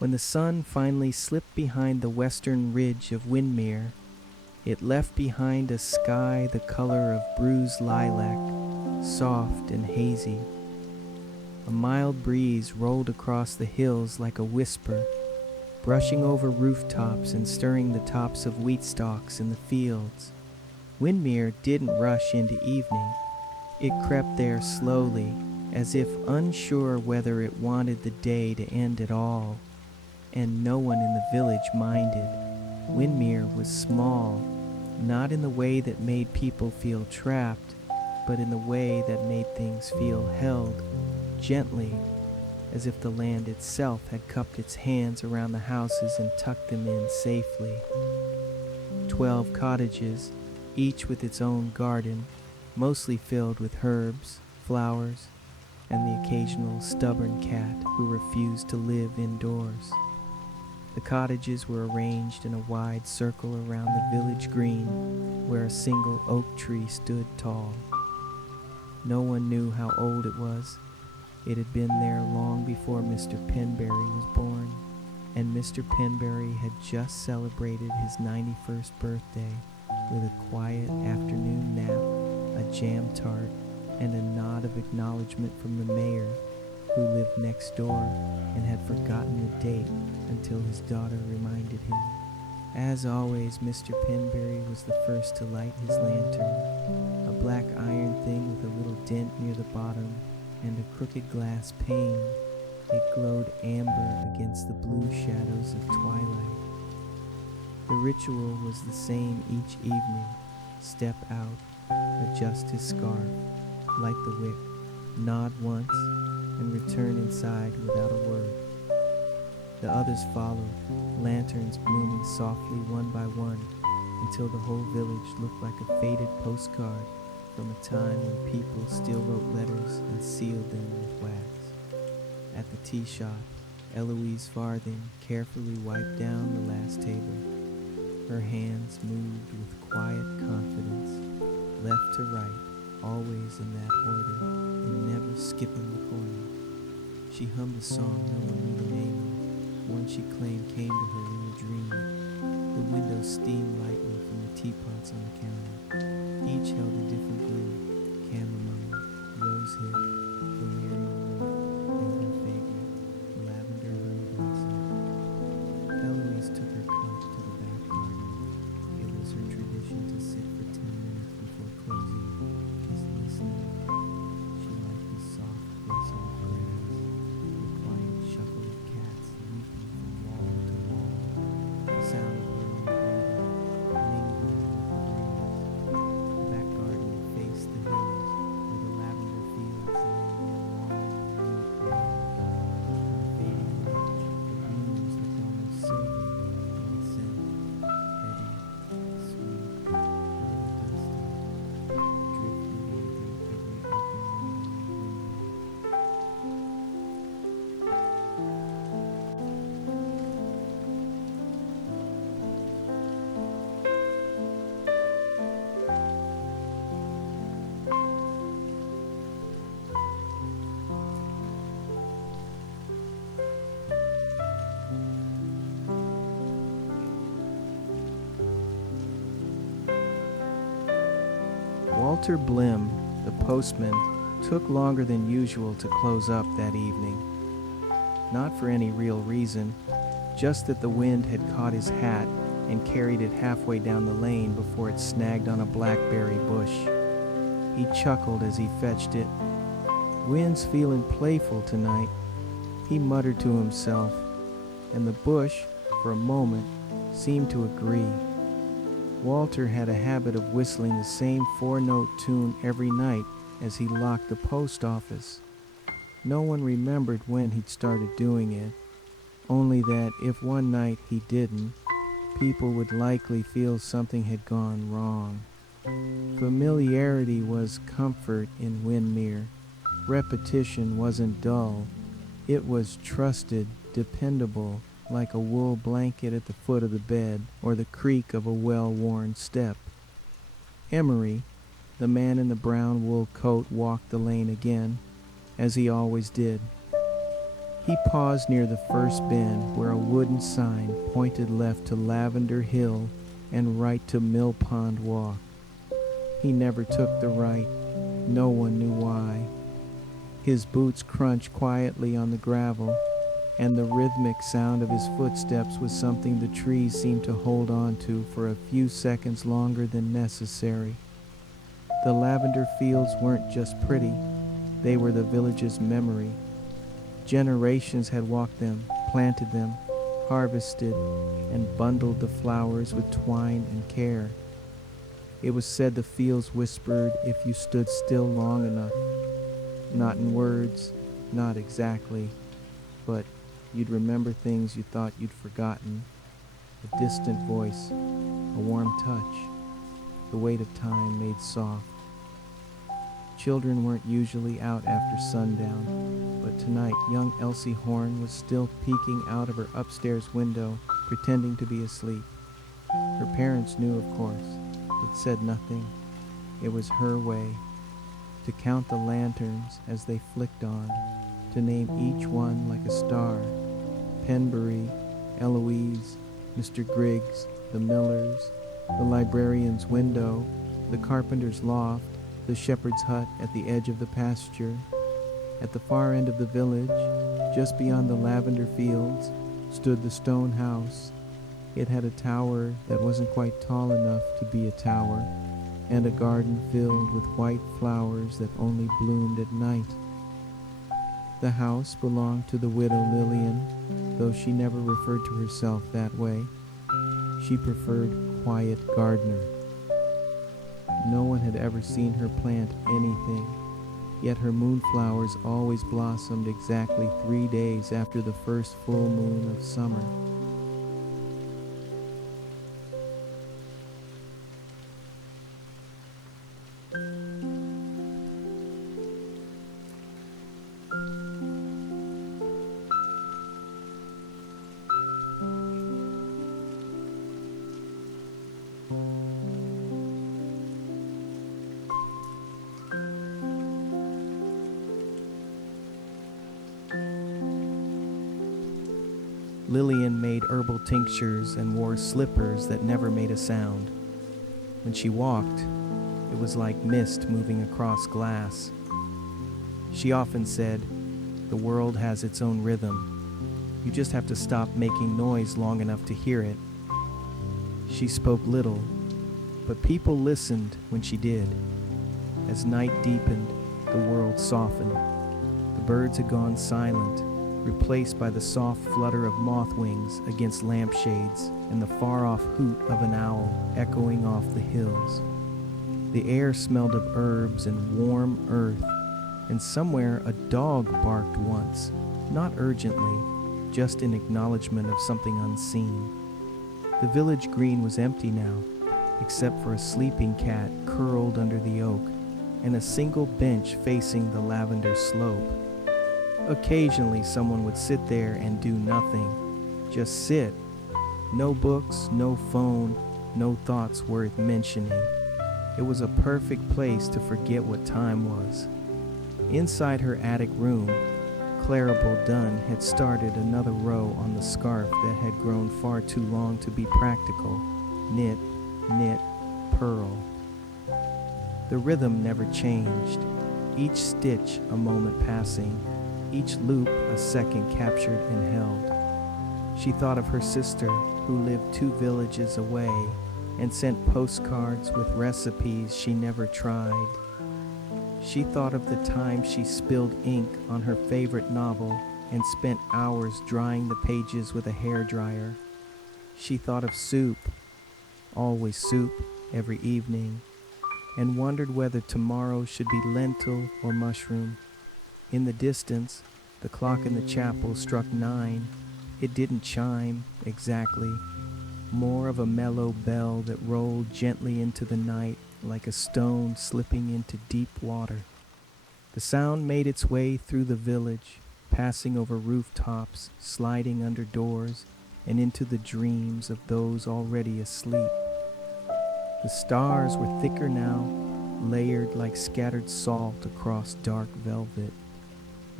When the sun finally slipped behind the western ridge of Windermere, it left behind a sky the color of bruised lilac, soft and hazy. A mild breeze rolled across the hills like a whisper, brushing over rooftops and stirring the tops of wheat stalks in the fields. Windermere didn't rush into evening. It crept there slowly, as if unsure whether it wanted the day to end at all. And no one in the village minded. Windermere was small, not in the way that made people feel trapped, but in the way that made things feel held, gently, as if the land itself had cupped its hands around the houses and tucked them in safely. 12 cottages, each with its own garden, mostly filled with herbs, flowers, and the occasional stubborn cat who refused to live indoors. The cottages were arranged in a wide circle around the village green, where a single oak tree stood tall. No one knew how old it was. It had been there long before Mr. Penberry was born, and Mr. Penberry had just celebrated his 91st birthday with a quiet afternoon nap, a jam tart, and a nod of acknowledgement from the mayor, who lived next door and had forgotten the date until his daughter reminded him. As always, Mr. Penberry was the first to light his lantern, a black iron thing with a little dent near the bottom and a crooked glass pane. It glowed amber against the blue shadows of twilight. The ritual was the same each evening. Step out, adjust his scarf, light the wick, nod once, and return inside without a word. The others followed, lanterns blooming softly one by one, until the whole village looked like a faded postcard from a time when people still wrote letters and sealed them with wax. At the tea shop, Eloise Farthing carefully wiped down the last table. Her hands moved with quiet confidence, left to right, always in that order, and never skipping the corner. She hummed a song no one knew the name of, one she claimed came to her in a dream. The windows steamed lightly from the teapots on the counter. Each held a different glue: chamomile, rosehip, valerian root, and fragrant lavender honey blossom. Eloise took her cup to the back garden. It was her tradition to sit for 10 minutes before closing, just listening. She liked the soft rustle of grass, the quiet shuffle of cats leaping from wall to wall, the sound of her own breathing, mingling with the breeze. The back garden faced the hills, where the lavender fields lay in long, neat rows. In the fading light, the blooms looked almost silvery in scent, heavy, sweet, a little dusty, drifted into every open window and window. Walter Blim, the postman, took longer than usual to close up that evening. Not for any real reason, just that the wind had caught his hat and carried it halfway down the lane before it snagged on a blackberry bush. He chuckled as he fetched it. "Wind's feeling playful tonight," he muttered to himself, and the bush, for a moment, seemed to agree. Walter had a habit of whistling the same 4-note tune every night as he locked the post office. No one remembered when he'd started doing it, only that if one night he didn't, people would likely feel something had gone wrong. Familiarity was comfort in Windermere. Repetition wasn't dull. It was trusted, dependable, like a wool blanket at the foot of the bed or the creak of a well-worn step. Emery, the man in the brown wool coat, walked the lane again, as he always did. He paused near the first bend where a wooden sign pointed left to Lavender Hill and right to Mill Pond Walk. He never took the right. No one knew why. His boots crunched quietly on the gravel, and the rhythmic sound of his footsteps was something the trees seemed to hold on to for a few seconds longer than necessary. The lavender fields weren't just pretty, they were the village's memory. Generations had walked them, planted them, harvested, and bundled the flowers with twine and care. It was said the fields whispered if you stood still long enough. Not in words, not exactly, but you'd remember things you thought you'd forgotten. A distant voice, a warm touch, the weight of time made soft. Children weren't usually out after sundown, but tonight young Elsie Horn was still peeking out of her upstairs window, pretending to be asleep. Her parents knew, of course, but said nothing. It was her way, to count the lanterns as they flicked on, to name each one like a star. Penbury, Eloise, Mr. Griggs, the Millers, the librarian's window, the carpenter's loft, the shepherd's hut at the edge of the pasture. At the far end of the village, just beyond the lavender fields, stood the stone house. It had a tower that wasn't quite tall enough to be a tower, and a garden filled with white flowers that only bloomed at night. The house belonged to the widow Lillian, though she never referred to herself that way. She preferred quiet gardener. No one had ever seen her plant anything, yet her moonflowers always blossomed exactly 3 days after the first full moon of summer. Lillian made herbal tinctures and wore slippers that never made a sound. When she walked, it was like mist moving across glass. She often said, "The world has its own rhythm. You just have to stop making noise long enough to hear it." She spoke little, but people listened when she did. As night deepened, the world softened. The birds had gone silent, replaced by the soft flutter of moth wings against lampshades and the far-off hoot of an owl echoing off the hills. The air smelled of herbs and warm earth, and somewhere a dog barked once, not urgently, just in acknowledgement of something unseen. The village green was empty now, except for a sleeping cat curled under the oak and a single bench facing the lavender slope. Occasionally someone would sit there and do nothing, just sit. No books, no phone, no thoughts worth mentioning. It was a perfect place to forget what time was. Inside her attic room, Clarabelle Dunn had started another row on the scarf that had grown far too long to be practical. Knit, knit, purl. The rhythm never changed, each stitch a moment passing, each loop a second captured and held. She thought of her sister, who lived 2 villages away, and sent postcards with recipes she never tried. She thought of the time she spilled ink on her favorite novel and spent hours drying the pages with a hairdryer. She thought of soup, always soup, every evening, and wondered whether tomorrow should be lentil or mushroom. In the distance, the clock in the chapel struck 9. It didn't chime exactly, more of a mellow bell that rolled gently into the night like a stone slipping into deep water. The sound made its way through the village, passing over rooftops, sliding under doors, and into the dreams of those already asleep. The stars were thicker now, layered like scattered salt across dark velvet.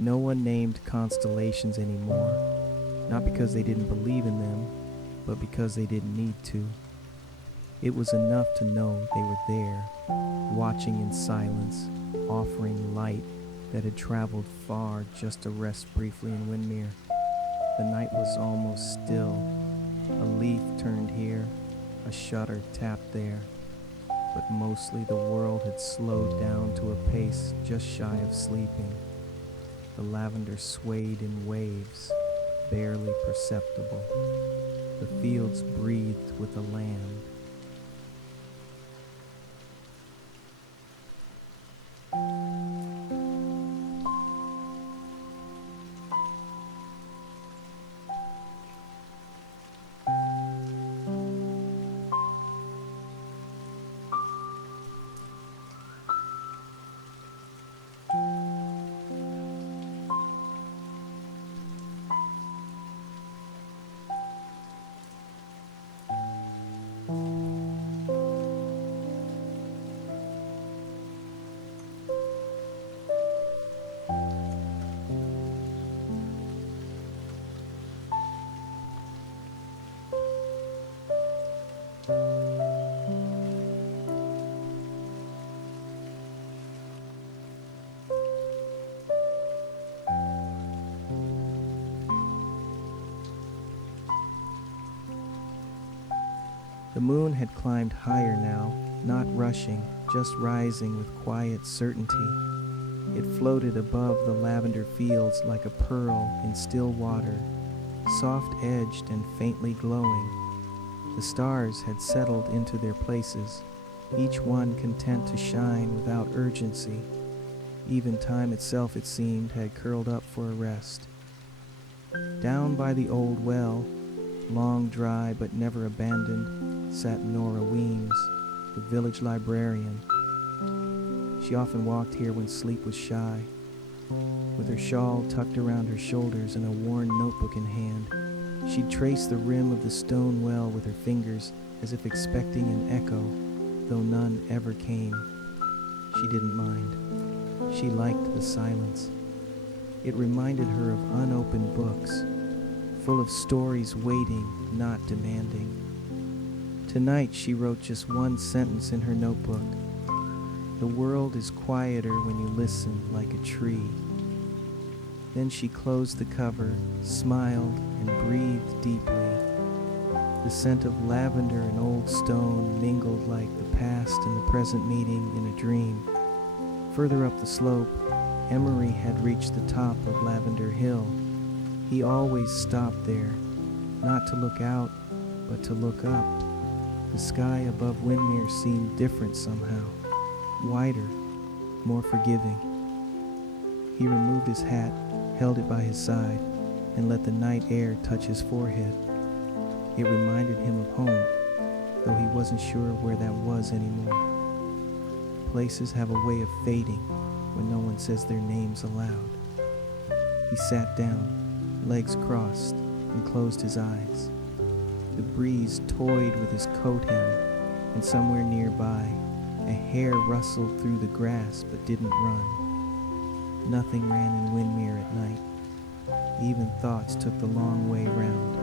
No one named constellations anymore, not because they didn't believe in them, but because they didn't need to. It was enough to know they were there, watching in silence, offering light that had traveled far just to rest briefly in Windmere. The night was almost still. A leaf turned here, a shutter tapped there, but mostly the world had slowed down to a pace just shy of sleeping. The lavender swayed in waves, barely perceptible. The fields breathed with the land. The moon had climbed higher now, not rushing, just rising with quiet certainty. It floated above the lavender fields like a pearl in still water, soft-edged and faintly glowing. The stars had settled into their places, each one content to shine without urgency. Even time itself, it seemed, had curled up for a rest. Down by the old well, long dry but never abandoned, sat Nora Weems, the village librarian. She often walked here when sleep was shy. With her shawl tucked around her shoulders and a worn notebook in hand, she'd trace the rim of the stone well with her fingers as if expecting an echo, though none ever came. She didn't mind. She liked the silence. It reminded her of unopened books, full of stories waiting, not demanding. Tonight she wrote just one sentence in her notebook. The world is quieter when you listen like a tree. Then she closed the cover, smiled, and breathed deeply. The scent of lavender and old stone mingled like the past and the present meeting in a dream. Further up the slope, Emery had reached the top of Lavender Hill. He always stopped there, not to look out, but to look up. The sky above Windmere seemed different somehow, wider, more forgiving. He removed his hat, held it by his side, and let the night air touch his forehead. It reminded him of home, though he wasn't sure where that was anymore. Places have a way of fading when no one says their names aloud. He sat down, legs crossed, and closed his eyes. The breeze toyed with his coat hem, and somewhere nearby, a hare rustled through the grass but didn't run. Nothing ran in Windmere at night. Even thoughts took the long way round.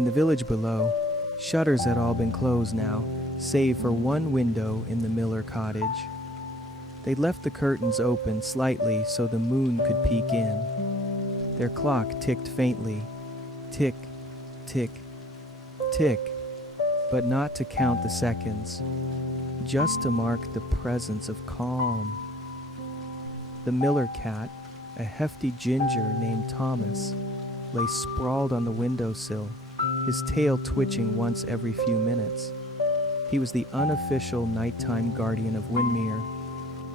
In the village below, shutters had all been closed now, save for one window in the Miller cottage. They'd left the curtains open slightly so the moon could peek in. Their clock ticked faintly, tick, tick, tick, but not to count the seconds, just to mark the presence of calm. The Miller cat, a hefty ginger named Thomas, lay sprawled on the windowsill, his tail twitching once every few minutes. He was the unofficial nighttime guardian of Windermere,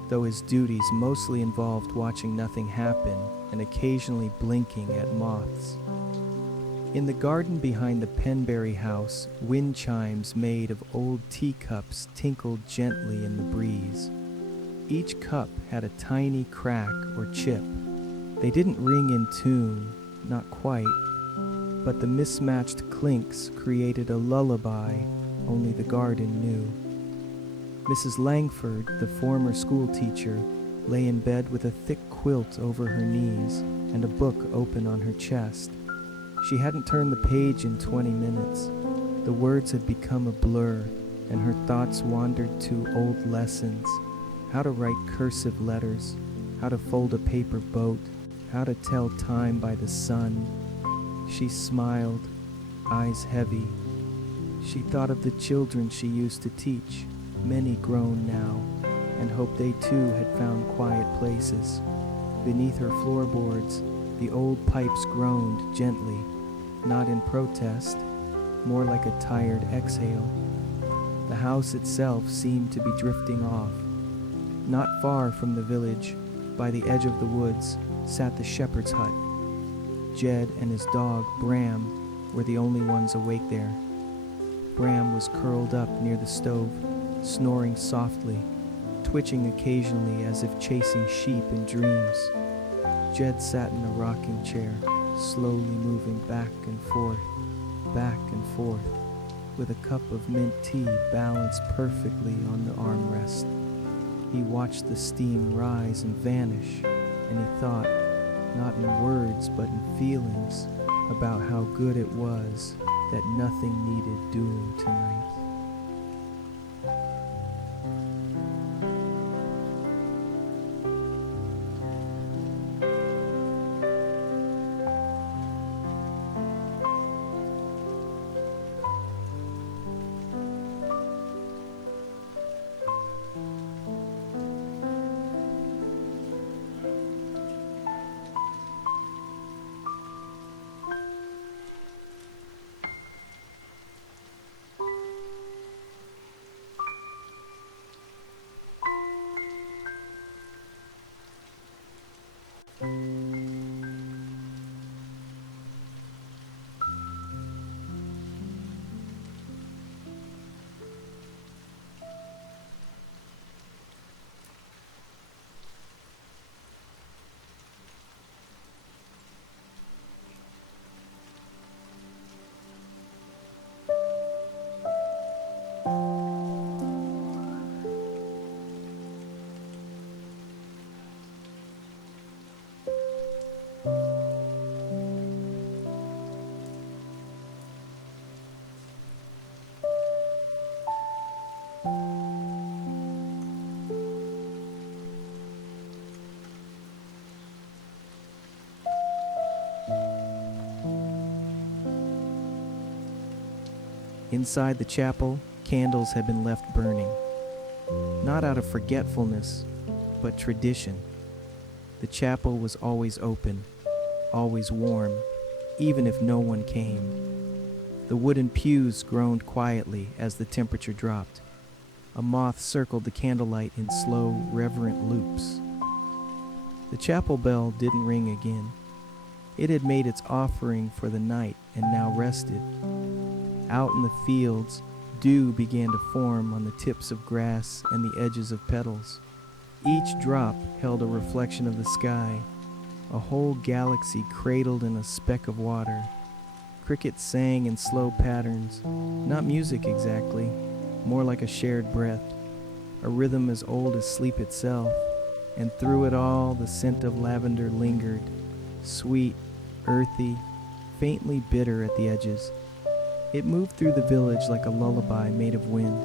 though his duties mostly involved watching nothing happen and occasionally blinking at moths. In the garden behind the Penberry house, wind chimes made of old teacups tinkled gently in the breeze. Each cup had a tiny crack or chip. They didn't ring in tune, not quite, but the mismatched clinks created a lullaby only the garden knew. Mrs. Langford, the former schoolteacher, lay in bed with a thick quilt over her knees and a book open on her chest. She hadn't turned the page in 20 minutes. The words had become a blur, and her thoughts wandered to old lessons: how to write cursive letters, how to fold a paper boat, how to tell time by the sun. She smiled, eyes heavy. She thought of the children she used to teach, many grown now, and hoped they too had found quiet places. Beneath her floorboards, the old pipes groaned gently, not in protest, more like a tired exhale. The house itself seemed to be drifting off. Not far from the village, by the edge of the woods, sat the shepherd's hut. Jed and his dog, Bram, were the only ones awake there. Bram was curled up near the stove, snoring softly, twitching occasionally as if chasing sheep in dreams. Jed sat in a rocking chair, slowly moving back and forth, with a cup of mint tea balanced perfectly on the armrest. He watched the steam rise and vanish, and he thought, not in words but in feelings, about how good it was that nothing needed doing tonight. Inside the chapel, candles had been left burning, not out of forgetfulness, but tradition. The chapel was always open, always warm, even if no one came. The wooden pews groaned quietly as the temperature dropped. A moth circled the candlelight in slow, reverent loops. The chapel bell didn't ring again. It had made its offering for the night and now rested. Out in the fields, dew began to form on the tips of grass and the edges of petals. Each drop held a reflection of the sky, a whole galaxy cradled in a speck of water. Crickets sang in slow patterns, not music exactly, more like a shared breath, a rhythm as old as sleep itself, and through it all the scent of lavender lingered, sweet, earthy, faintly bitter at the edges. It moved through the village like a lullaby made of wind.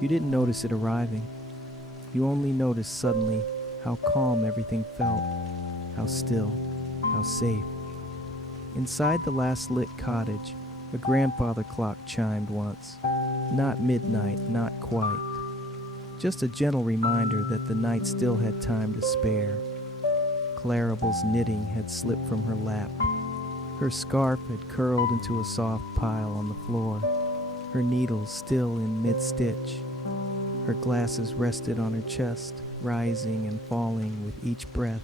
You didn't notice it arriving. You only noticed suddenly how calm everything felt, how still, how safe. Inside the last lit cottage, a grandfather clock chimed once. Not midnight, not quite. Just a gentle reminder that the night still had time to spare. Clarabelle's knitting had slipped from her lap. Her scarf had curled into a soft pile on the floor, her needles still in mid-stitch. Her glasses rested on her chest, rising and falling with each breath.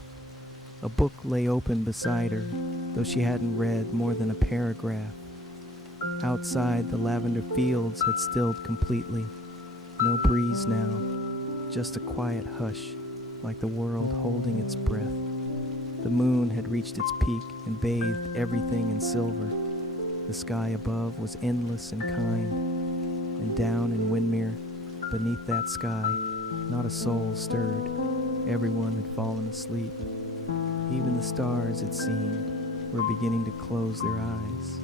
A book lay open beside her, though she hadn't read more than a paragraph. Outside, the lavender fields had stilled completely. No breeze now, just a quiet hush, like the world holding its breath. The moon had reached its peak and bathed everything in silver. The sky above was endless and kind, and down in Windermere, beneath that sky, not a soul stirred. Everyone had fallen asleep. Even the stars, it seemed, were beginning to close their eyes.